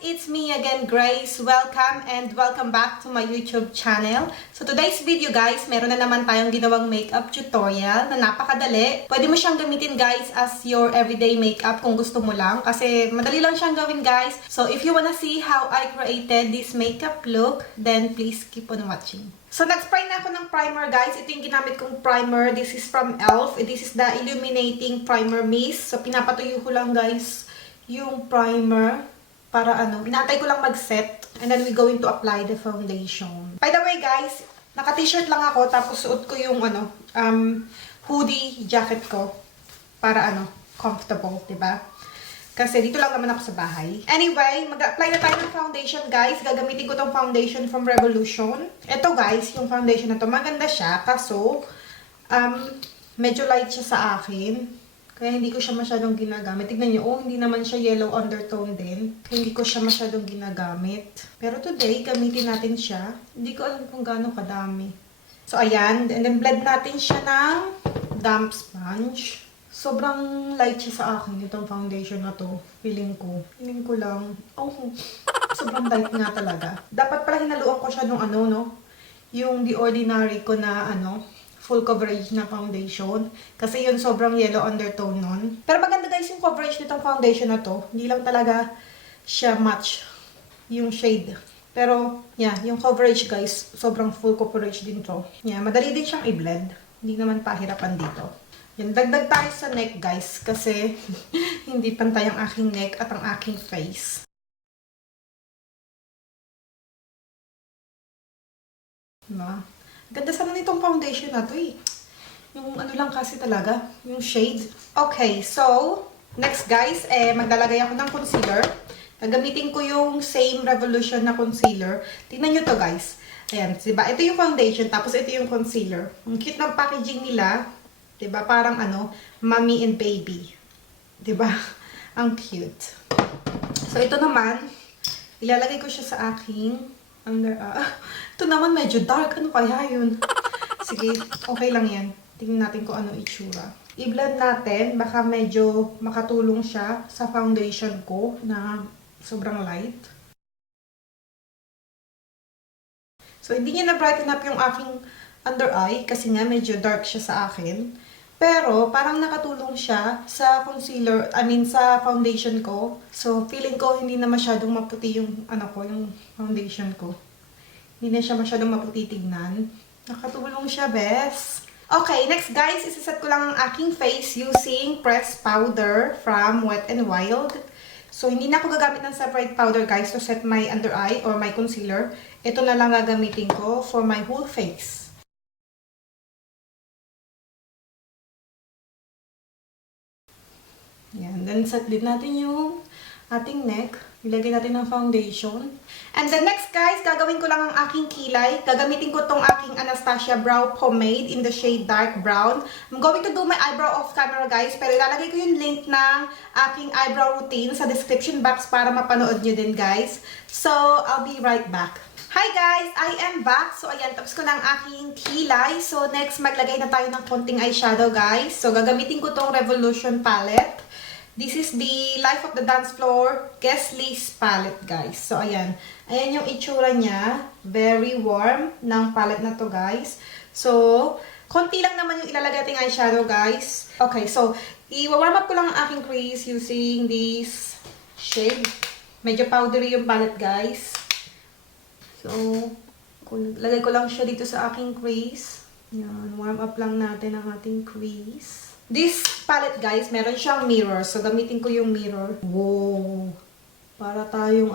it's me again, Grace. Welcome and welcome back to my YouTube channel. So today's video guys, meron na naman tayong ginawang makeup tutorial na napakadali. Pwede mo siyang gamitin guys as your everyday makeup kung gusto mo lang kasi madali lang siyang gawin guys. So if you wanna see how I created this makeup look, then please keep on watching. So, nag-spray na ako ng primer, guys. Ito yung ginamit kong primer. This is from e.l.f. This is the Illuminating Primer Mist. So, pinapatuyo ko lang, guys, yung primer para inaantay ko lang mag-set. And then, we're going to apply the foundation. By the way, guys, naka-t-shirt lang ako. Tapos, suot ko yung, hoodie jacket ko. Para, comfortable, diba? Kasi dito lang naman ako sa bahay. Anyway, mag-apply na tayo ng foundation, guys. Gagamitin ko tong foundation from Revolution. Ito, guys, yung foundation na to. Maganda siya. Kaso, medyo light siya sa akin. Kaya hindi ko siya masyadong ginagamit. Tignan nyo, hindi naman siya yellow undertone din. Kaya hindi ko siya masyadong ginagamit. Pero today, gamitin natin siya. Hindi ko alam kung gaano kadami. So, ayan. And then, blend natin siya ng damp sponge. Sobrang light siya sa akin, itong foundation na to. Feeling ko lang. Oh, sobrang light nga talaga. Dapat pala hinaluan ko siya nung yung The Ordinary ko na full coverage na foundation. Kasi yun sobrang yellow undertone nun. Pero maganda guys yung coverage nitong foundation na to. Hindi lang talaga siya match yung shade. Pero, yeah, yung coverage guys, sobrang full coverage din to. Yeah, madali din siyang i-blend. Hindi naman pahirapan dito. Yan, dagdag tayo sa neck guys kasi hindi pantay ang aking neck at ang aking face. Diba? Ganda sana nitong foundation na to eh. Yung lang kasi talaga, yung shade. Okay, so next guys, maglalagay ako ng concealer. Gagamitin ko yung same Revolution na concealer. Tingnan nyo to guys. Ayan, diba? Ito yung foundation, tapos ito yung concealer. Ang cute ng packaging nila. Diba? Parang mommy and baby. Diba? Ang cute. So, ito naman, ilalagay ko siya sa aking under ito naman medyo dark. Ano kaya yun? Sige, okay lang yan. Tingnan natin kung ano itsura. I-blend natin. Baka medyo makatulong siya sa foundation ko na sobrang light. So, hindi niya na-brighten up yung aking under eye kasi nga medyo dark siya sa akin. Pero, parang nakatulong siya sa concealer, sa foundation ko. So, feeling ko hindi na masyadong maputi yung, yung foundation ko. Hindi na siya masyadong maputi tignan. Nakatulong siya, bes. Okay, next guys, isiset ko lang ang aking face using pressed powder from Wet n Wild. So, hindi na ako gagamit ng separate powder, guys, to set my under eye or my concealer. Ito na lang gagamitin ko for my whole face. Yan. Then, set din natin yung ating neck. Ilagay natin ng foundation. And then next, guys, gagawin ko lang ang aking kilay. Gagamitin ko tong aking Anastasia Brow Pomade in the shade Dark Brown. I'm going to do my eyebrow off camera, guys. Pero ilalagay ko yung link ng aking eyebrow routine sa description box para mapanood nyo din, guys. So, I'll be right back. Hi guys! I am back. So, ayan, tapos ko na ang aking kilay. So, next, maglagay na tayo ng konting eyeshadow, guys. So, gagamitin ko tong Revolution palette. This is the Life of the Dance Floor Guest List palette, guys. So, ayan. Ayan yung itsura niya. Very warm ng palette na to, guys. So, konti lang naman yung ilalagay ating eyeshadow, guys. Okay, so, i-warm up ko lang ang aking crease using this shade. Medyo powdery yung palette, guys. So, lagay ko lang siya dito sa aking crease. Yan, warm up lang natin ang ating crease. This palette, guys, meron siyang mirror. So, gamitin ko yung mirror. Wow! Para tayong,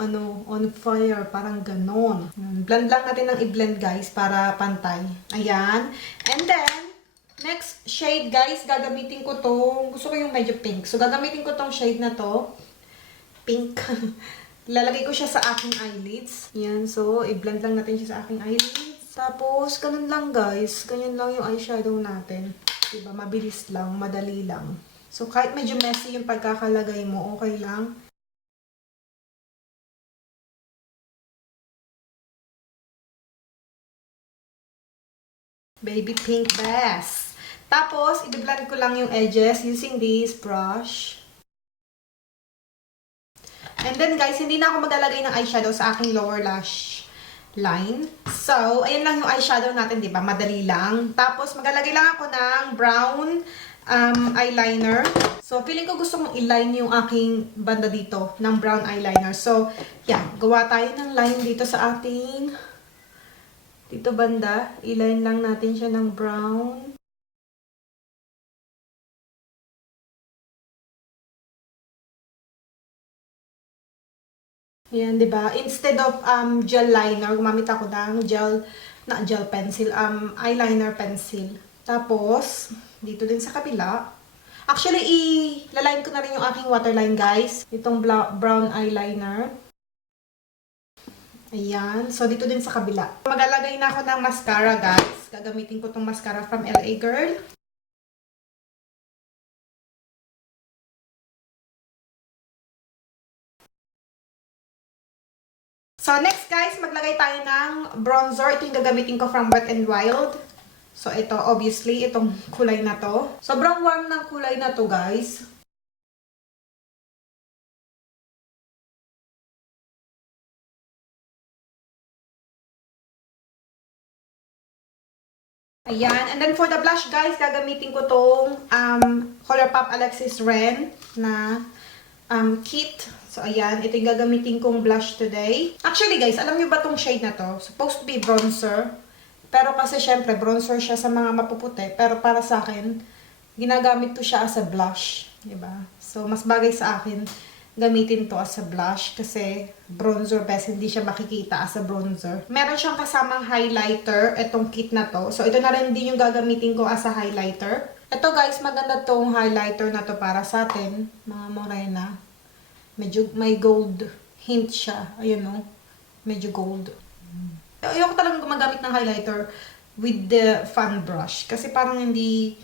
on fire. Parang ganon. Blend lang natin ng i-blend, guys, para pantay. Ayan. And then, next shade, guys, gagamitin ko to. Gusto ko yung medyo pink. So, gagamitin ko tong shade na to. Pink. Lalagay ko siya sa aking eyelids. Yan. So, i-blend lang natin siya sa aking eyelids. Tapos, ganun lang, guys. Ganyan lang yung eyeshadow natin. Diba? Mabilis lang, madali lang. So, kahit medyo messy yung pagkakalagay mo, okay lang. Baby pink best. Tapos, i-blend ko lang yung edges using this brush. And then guys, hindi na ako maglalagay ng eyeshadow sa aking lower lash line. So, ayan lang yung eyeshadow natin, di ba? Madali lang. Tapos, maglalagay lang ako ng brown eyeliner. So, feeling ko gusto kong i-line yung aking banda dito ng brown eyeliner. So, yeah, gawa tayo ng line dito sa ating dito banda. I-line lang natin siya ng brown. Ayan, di ba? Instead of gel liner, gumamit ako ng gel pencil, eyeliner pencil. Tapos, dito din sa kabila. Actually, i-line ko na rin yung aking waterline, guys. Itong brown eyeliner. Ayan. So, dito din sa kabila. Maglalagay na ako ng mascara, guys. Gagamitin ko tong mascara from LA Girl. So, next guys, maglagay tayo ng bronzer. Ito yung gagamitin ko from Wet n Wild. So, ito, obviously, itong kulay na to. Sobrang warm ng kulay na to, guys. Ayan. And then, for the blush, guys, gagamitin ko tong Colourpop Alexis Ren na kit. So, ayan. Ito yung gagamitin kong blush today. Actually, guys, alam nyo ba tong shade na to? Supposed to be bronzer. Pero kasi, syempre, bronzer siya sa mga mapuputi. Pero para sa akin, ginagamit ko siya as a blush. Diba? So, mas bagay sa akin gamitin to as a blush. Kasi, bronzer best, hindi siya makikita as a bronzer. Meron siyang kasamang highlighter, itong kit na to. So, ito na rin din yung gagamitin ko as a highlighter. Ito, guys, maganda tong highlighter na to para sa atin, mga morena. Medyo may gold hint siya. Ayun o. Medyo gold. Ayoko talagang gumagamit ng highlighter with the fan brush. Kasi parang hindi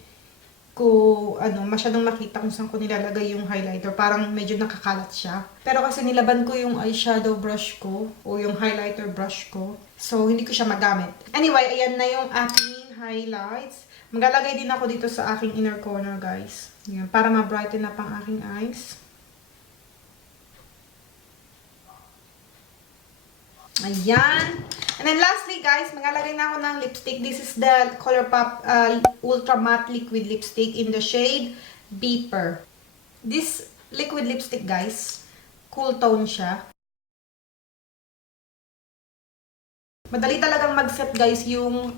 ko, masyadong makita kung saan ko nilalagay yung highlighter. Parang medyo nakakalat siya. Pero kasi nilaban ko yung eyeshadow brush ko o yung highlighter brush ko. So, hindi ko siya magamit. Anyway, ayan na yung aking highlights. Maglalagay din ako dito sa aking inner corner, guys. Ayan, para ma-brighten up ang aking eyes. Ayan. And then lastly, guys, maglalagay na ako ng lipstick. This is the Colourpop Ultra Matte Liquid Lipstick in the shade Beeper. This liquid lipstick, guys, cool tone siya. Madali talagang mag-set, guys, yung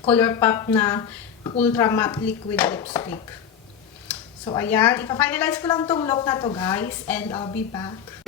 Colourpop na Ultra Matte Liquid Lipstick. So, ayan. Ipa-finalize ko lang tong look na to, guys. And I'll be back.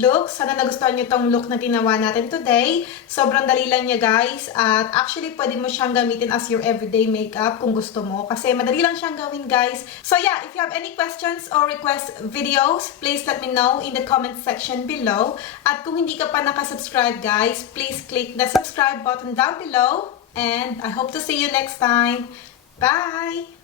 Look. Sana nagustuhan nyo tong look na ginawa natin today. Sobrang dali lang niya, guys. At actually, pwede mo siyang gamitin as your everyday makeup kung gusto mo. Kasi madali lang siyang gawin, guys. So yeah, if you have any questions or request videos, please let me know in the comment section below. At kung hindi ka pa nakasubscribe, guys, please click the subscribe button down below. And I hope to see you next time. Bye!